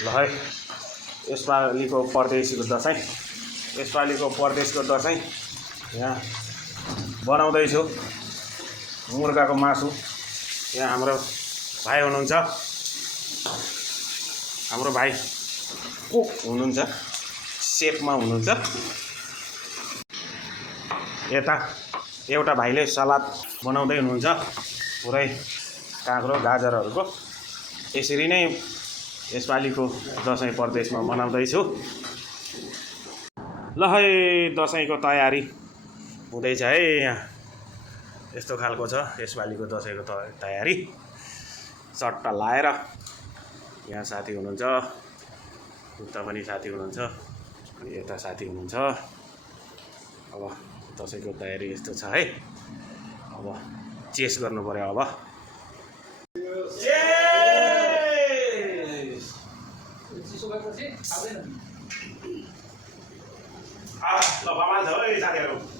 ल है यसपालिको परदेशीको दसैँ परदेशको दसैँ यहाँ बनाउँदैछु मुर्गाको मासु। यहाँ हाम्रो भाइ हुनुहुन्छ, हाम्रो भाइ कुक हुनुहुन्छ, सेफमा हुनुहुन्छ। यता एउटा भाइले सलाद बनाउँदै हुनुहुन्छ पुरै काँक्रो गाजरहरूको। यसरी नै यसपालिको दसैँ परदेशमा मनाउँदैछु। ल है दसैँको तयारी हुँदैछ है। यहाँ यस्तो खालको छ यसपालिको दसैँको तयारी। सट्टा लाएर यहाँ साथी हुनुहुन्छ, उता पनि साथी हुनुहुन्छ, अनि यता साथी हुनुहुन्छ। अब दसैँको तयारी यस्तो छ है। अब चेस गर्नु पर्यो। अब ल भमाल छ है साथीहरू।